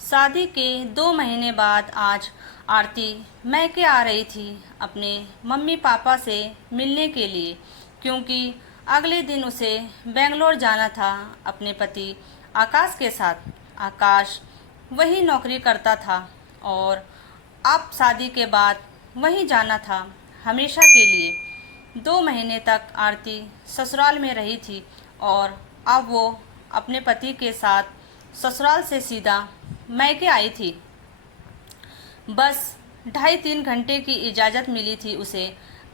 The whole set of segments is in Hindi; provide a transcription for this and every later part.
शादी के 2 महीने बाद आज आरती मैके आ रही थी अपने मम्मी पापा से मिलने के लिए, क्योंकि अगले दिन उसे बेंगलोर जाना था अपने पति आकाश के साथ। आकाश वही नौकरी करता था और अब शादी के बाद वहीं जाना था हमेशा के लिए। 2 महीने तक आरती ससुराल में रही थी और अब वो अपने पति के साथ ससुराल से सीधा मैके आई थी। बस 2.5-3 घंटे की इजाज़त मिली थी उसे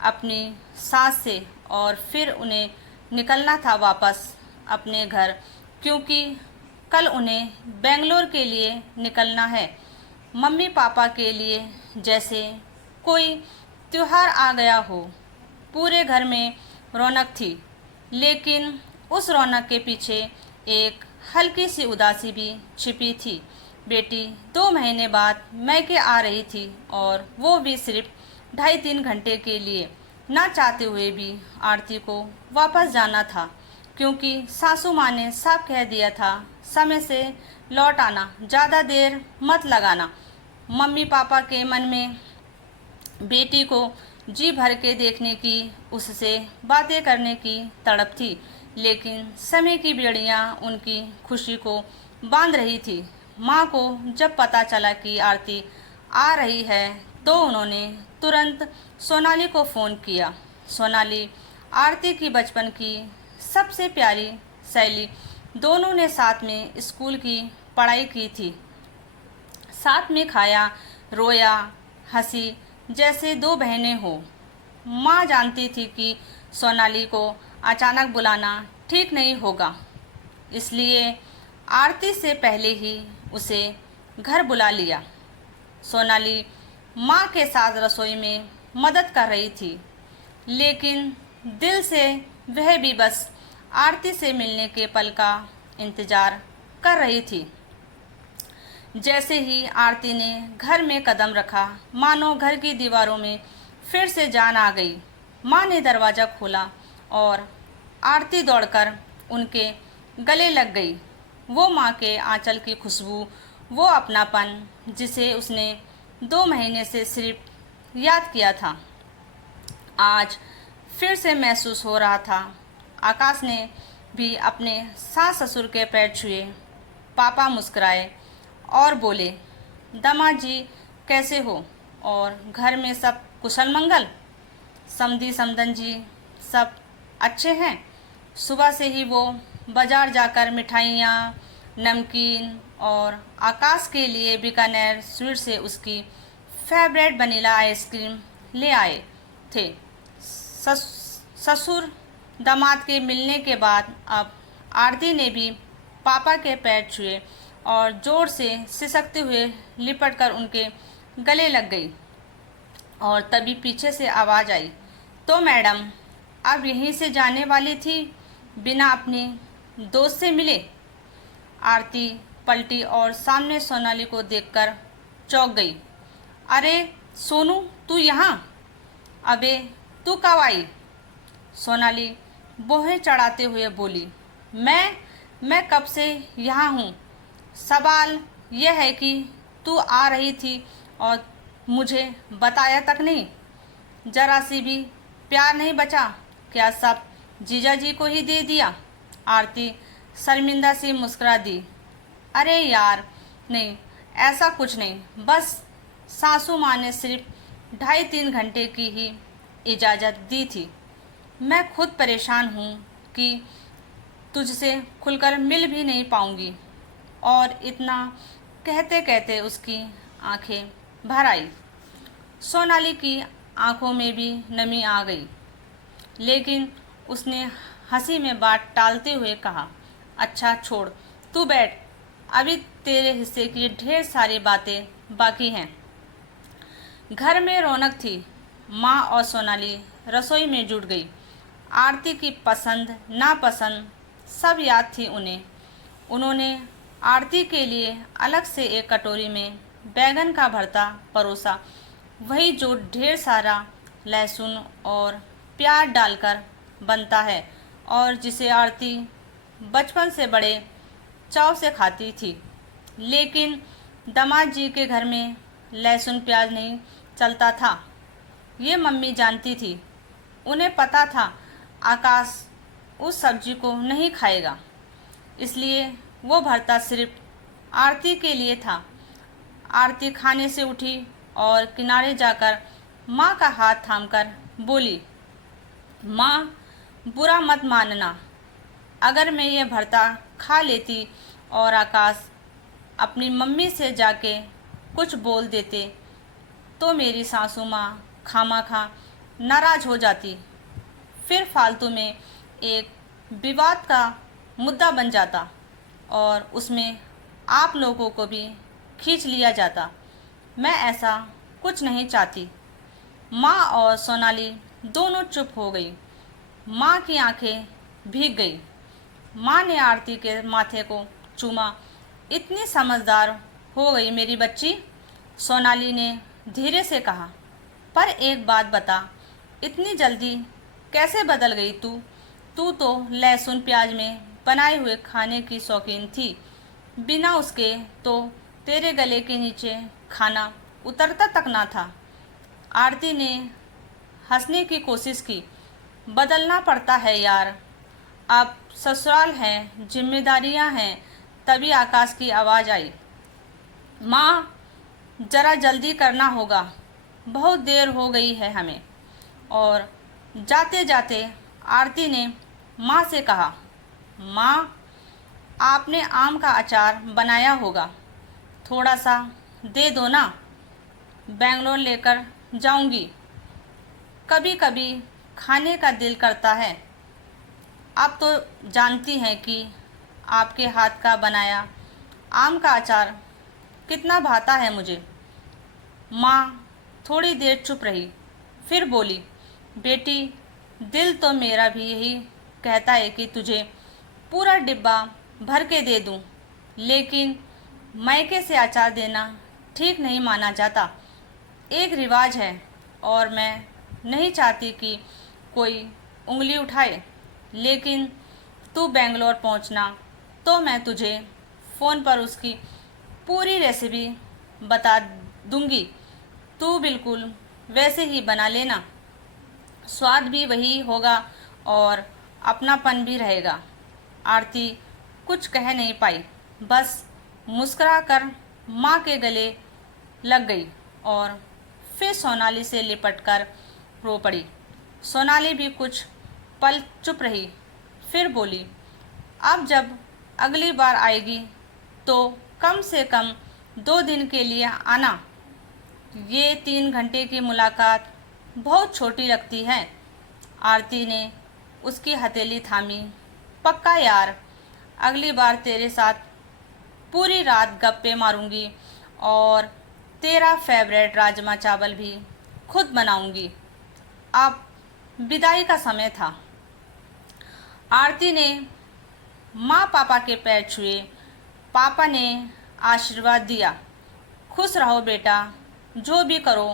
अपनी सास से और फिर उन्हें निकलना था वापस अपने घर, क्योंकि कल उन्हें बेंगलोर के लिए निकलना है। मम्मी पापा के लिए जैसे कोई त्योहार आ गया हो। पूरे घर में रौनक थी, लेकिन उस रौनक के पीछे एक हल्की सी उदासी भी छिपी थी। बेटी 2 महीने बाद मैके आ रही थी और वो भी सिर्फ 2.5-3 घंटे के लिए। ना चाहते हुए भी आरती को वापस जाना था, क्योंकि सासू माँ ने साफ कह दिया था, समय से लौट आना, ज़्यादा देर मत लगाना। मम्मी पापा के मन में बेटी को जी भर के देखने की, उससे बातें करने की तड़प थी, लेकिन समय की बेड़ियां उनकी खुशी को बांध रही थी। माँ को जब पता चला कि आरती आ रही है तो उन्होंने तुरंत सोनाली को फ़ोन किया। सोनाली आरती की बचपन की सबसे प्यारी सहेली, दोनों ने साथ में स्कूल की पढ़ाई की थी, साथ में खाया, रोया, हंसी, जैसे दो बहनें हो। माँ जानती थी कि सोनाली को अचानक बुलाना ठीक नहीं होगा, इसलिए आरती से पहले ही उसे घर बुला लिया। सोनाली माँ के साथ रसोई में मदद कर रही थी, लेकिन दिल से वह भी बस आरती से मिलने के पल का इंतज़ार कर रही थी। जैसे ही आरती ने घर में कदम रखा, मानो घर की दीवारों में फिर से जान आ गई। माँ ने दरवाज़ा खोला और आरती दौड़कर उनके गले लग गई। वो माँ के आंचल की खुशबू, वो अपनापन जिसे उसने 2 महीने से सिर्फ याद किया था, आज फिर से महसूस हो रहा था। आकाश ने भी अपने सास ससुर के पैर छुए। पापा मुस्कुराए और बोले, दामाद जी कैसे हो, और घर में सब कुशल मंगल? समधी समधन जी सब अच्छे हैं? सुबह से ही वो बाज़ार जाकर मिठाइयाँ, नमकीन और आकाश के लिए बीकानेर स्वीट से उसकी फेवरेट वनीला आइसक्रीम ले आए थे। ससुर दामाद के मिलने के बाद अब आरती ने भी पापा के पैर छुए और ज़ोर से सिसकते हुए लिपट कर उनके गले लग गई। और तभी पीछे से आवाज़ आई, तो मैडम अब यहीं से जाने वाली थी बिना अपने दोस्त से मिले? आरती पलटी और सामने सोनाली को देखकर चौंक गई। अरे सोनू, तू यहाँ? अबे तू कब आई? सोनाली बोहे चढ़ाते हुए बोली, मैं कब से यहाँ हूँ। सवाल यह है कि तू आ रही थी और मुझे बताया तक नहीं। जरा सी भी प्यार नहीं बचा क्या? सब जीजा जी को ही दे दिया? आरती शर्मिंदा सी मुस्कुरा दी। अरे यार नहीं, ऐसा कुछ नहीं, बस सासू माँ ने सिर्फ 2.5-3 घंटे की ही इजाज़त दी थी। मैं खुद परेशान हूँ कि तुझसे खुलकर मिल भी नहीं पाऊँगी। और इतना कहते कहते उसकी आंखें भर आई। सोनाली की आंखों में भी नमी आ गई, लेकिन उसने हंसी में बात टालते हुए कहा, अच्छा छोड़, तू बैठ, अभी तेरे हिस्से की ढेर सारी बातें बाकी हैं। घर में रौनक थी। माँ और सोनाली रसोई में जुट गई। आरती की पसंद नापसंद सब याद थी उन्हें। उन्होंने आरती के लिए अलग से एक कटोरी में बैगन का भरता परोसा, वही जो ढेर सारा लहसुन और प्याज डालकर बनता है और जिसे आरती बचपन से बड़े चाव से खाती थी। लेकिन दामाद जी के घर में लहसुन प्याज नहीं चलता था। ये मम्मी जानती थी। उन्हें पता था आकाश उस सब्जी को नहीं खाएगा, इसलिए वो भरता सिर्फ आरती के लिए था। आरती खाने से उठी और किनारे जाकर माँ का हाथ थामकर बोली, माँ, बुरा मत मानना। अगर मैं ये भरता खा लेती और आकाश अपनी मम्मी से जाके कुछ बोल देते तो मेरी सासू माँ खामखा नाराज़ हो जाती। फिर फालतू में एक विवाद का मुद्दा बन जाता और उसमें आप लोगों को भी खींच लिया जाता। मैं ऐसा कुछ नहीं चाहती। माँ और सोनाली दोनों चुप हो गई। माँ की आंखें भीग गई। माँ ने आरती के माथे को चूमा। इतनी समझदार हो गई मेरी बच्ची, सोनाली ने धीरे से कहा। पर एक बात बता, इतनी जल्दी कैसे बदल गई तू? तू तो लहसुन प्याज में बनाए हुए खाने की शौकीन थी। बिना उसके तो तेरे गले के नीचे खाना उतरता तक ना था। आरती ने हंसने की कोशिश की। बदलना पड़ता है यार, अब ससुराल है, जिम्मेदारियां हैं। तभी आकाश की आवाज़ आई, माँ, ज़रा जल्दी करना होगा, बहुत देर हो गई है हमें। और जाते जाते आरती ने माँ से कहा, माँ, आपने आम का अचार बनाया होगा, थोड़ा सा दे दो ना, बेंगलोर लेकर जाऊंगी। कभी कभी खाने का दिल करता है। आप तो जानती हैं कि आपके हाथ का बनाया आम का अचार कितना भाता है मुझे। माँ थोड़ी देर चुप रही, फिर बोली, बेटी, दिल तो मेरा भी यही कहता है कि तुझे पूरा डिब्बा भर के दे दूँ, लेकिन मायके से अचार देना ठीक नहीं माना जाता। एक रिवाज है और मैं नहीं चाहती कि कोई उंगली उठाए। लेकिन तू बेंगलोर पहुंचना तो मैं तुझे फ़ोन पर उसकी पूरी रेसिपी बता दूंगी। तू बिल्कुल वैसे ही बना लेना, स्वाद भी वही होगा और अपनापन भी रहेगा। आरती कुछ कह नहीं पाई, बस मुस्कुरा कर माँ के गले लग गई और फिर सोनाली से लिपट कर रो पड़ी। सोनाली भी कुछ पल चुप रही, फिर बोली, अब जब अगली बार आएगी तो कम से कम 2 दिन के लिए आना। ये 3 घंटे की मुलाकात बहुत छोटी लगती है। आरती ने उसकी हथेली थामी। पक्का यार, अगली बार तेरे साथ पूरी रात गप्पे मारूंगी और तेरा फेवरेट राजमा चावल भी खुद बनाऊंगी। अब विदाई का समय था। आरती ने माँ पापा के पैर छुए। पापा ने आशीर्वाद दिया, खुश रहो बेटा, जो भी करो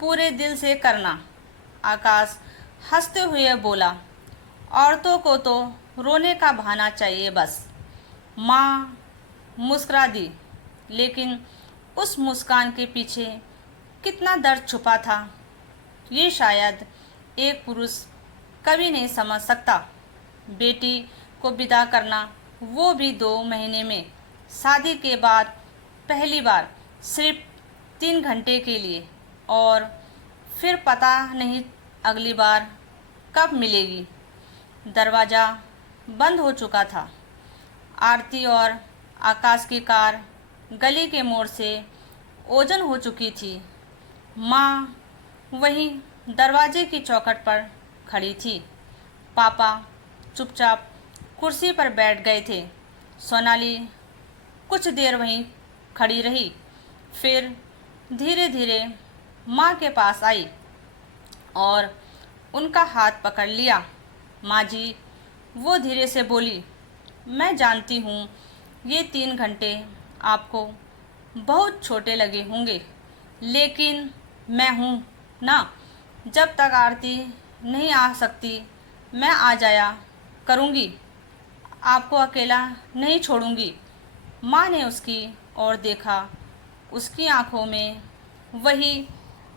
पूरे दिल से करना। आकाश हंसते हुए बोला, औरतों को तो रोने का बहाना चाहिए बस। माँ मुस्कुरा दी, लेकिन उस मुस्कान के पीछे कितना दर्द छुपा था, ये शायद एक पुरुष कभी नहीं समझ सकता। बेटी को विदा करना, वो भी 2 महीने में, शादी के बाद पहली बार, सिर्फ 3 घंटे के लिए, और फिर पता नहीं अगली बार कब मिलेगी। दरवाज़ा बंद हो चुका था। आरती और आकाश की कार गली के मोड़ से ओझल हो चुकी थी। माँ वहीं दरवाजे की चौखट पर खड़ी थी। पापा चुपचाप कुर्सी पर बैठ गए थे। सोनाली कुछ देर वहीं खड़ी रही, फिर धीरे धीरे माँ के पास आई और उनका हाथ पकड़ लिया। माँ जी, वो धीरे से बोली, मैं जानती हूँ ये 3 घंटे आपको बहुत छोटे लगे होंगे, लेकिन मैं हूँ ना। जब तक आरती नहीं आ सकती मैं आ जाया करूँगी, आपको अकेला नहीं छोड़ूंगी। माँ ने उसकी ओर देखा उसकी आंखों में वही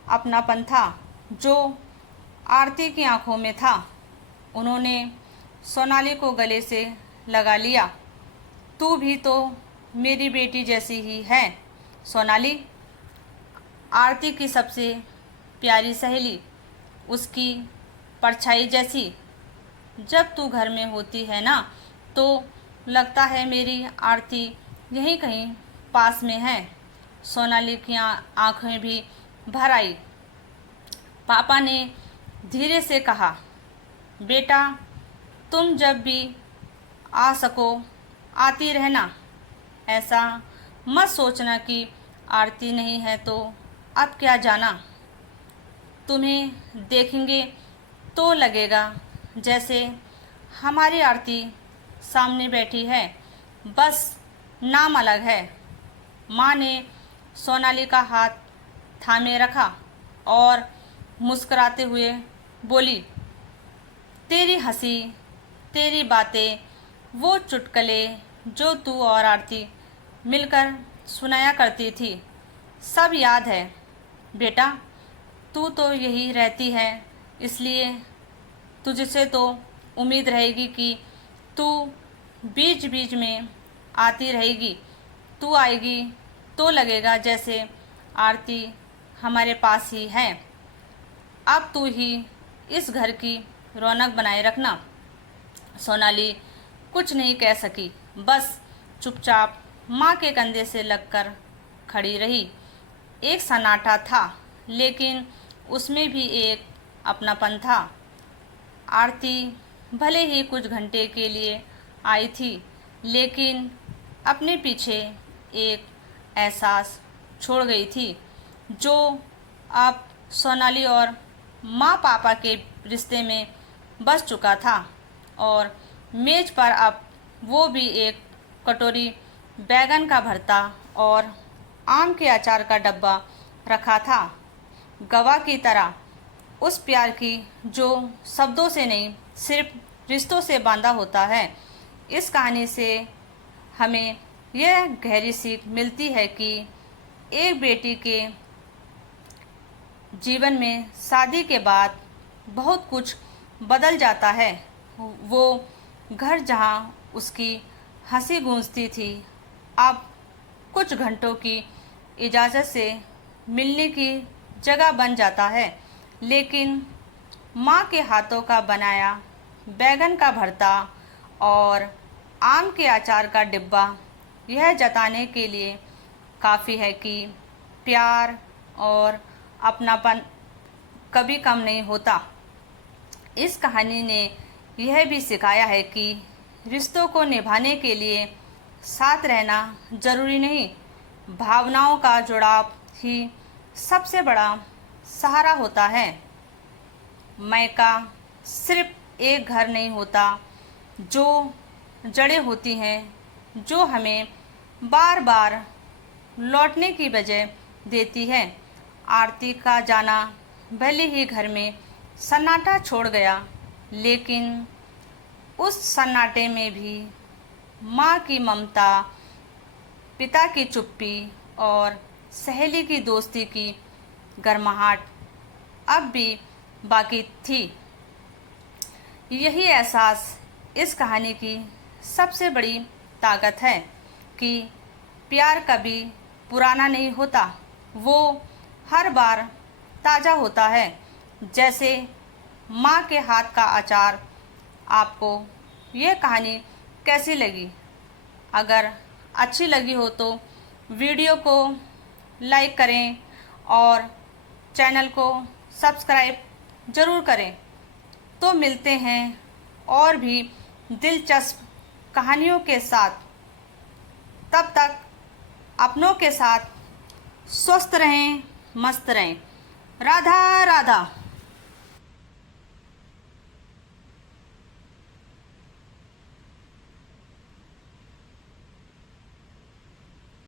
अपनापन था जो आरती की आंखों में था। उन्होंने सोनाली को गले से लगा लिया। तू भी तो मेरी बेटी जैसी ही है सोनाली, आरती की सबसे प्यारी सहेली, उसकी परछाई जैसी। जब तू घर में होती है ना तो लगता है मेरी आरती यहीं कहीं पास में है। सोनाली की आंखें भी भर आई। पापा ने धीरे से कहा, बेटा तुम जब भी आ सको आती रहना। ऐसा मत सोचना कि आरती नहीं है तो अब क्या जाना। तुम्हें देखेंगे तो लगेगा जैसे हमारी आरती सामने बैठी है, बस नाम अलग है। माँ ने सोनाली का हाथ थामे रखा और मुस्कुराते हुए बोली, तेरी हंसी, तेरी बातें, वो चुटकुले जो तू और आरती मिलकर सुनाया करती थी, सब याद है बेटा। तू तो यही रहती है, इसलिए तुझसे तो उम्मीद रहेगी कि तू बीच बीच में आती रहेगी। तू आएगी तो लगेगा जैसे आरती हमारे पास ही है। अब तू ही इस घर की रौनक बनाए रखना। सोनाली कुछ नहीं कह सकी, बस चुपचाप माँ के कंधे से लगकर खड़ी रही। एक सन्नाटा था, लेकिन उसमें भी एक अपनापन था। आरती भले ही कुछ घंटे के लिए आई थी, लेकिन अपने पीछे एक एहसास छोड़ गई थी जो अब सोनाली और माँ पापा के रिश्ते में बस चुका था। और मेज पर अब वो भी एक कटोरी बैगन का भरता और आम के अचार का डब्बा रखा था, गवाह की तरह उस प्यार की जो शब्दों से नहीं सिर्फ रिश्तों से बांधा होता है। इस कहानी से हमें यह गहरी सीख मिलती है कि एक बेटी के जीवन में शादी के बाद बहुत कुछ बदल जाता है। वो घर जहाँ उसकी हंसी गूंजती थी, अब कुछ घंटों की इजाज़त से मिलने की जगह बन जाता है। लेकिन माँ के हाथों का बनाया बैगन का भरता और आम के अचार का डिब्बा यह जताने के लिए काफ़ी है कि प्यार और अपनापन कभी कम नहीं होता। इस कहानी ने यह भी सिखाया है कि रिश्तों को निभाने के लिए साथ रहना ज़रूरी नहीं, भावनाओं का जुड़ाव ही सबसे बड़ा सहारा होता है। मायका सिर्फ एक घर नहीं होता जो जड़ें होती हैं, जो हमें बार बार लौटने की वजह देती है। आरती का जाना भले ही घर में सन्नाटा छोड़ गया, लेकिन उस सन्नाटे में भी माँ की ममता, पिता की चुप्पी और सहेली की दोस्ती की गर्माहट अब भी बाकी थी। यही एहसास इस कहानी की सबसे बड़ी ताकत है कि प्यार कभी पुराना नहीं होता, वो हर बार ताज़ा होता है। जैसे माँ के हाथ का अचार। आपको यह कहानी कैसी लगी? अगर अच्छी लगी हो तो वीडियो को लाइक करें और चैनल को सब्सक्राइब ज़रूर करें। तो मिलते हैं और भी दिलचस्प कहानियों के साथ। तब तक अपनों के साथ स्वस्थ रहें, मस्त रहें। राधा राधा।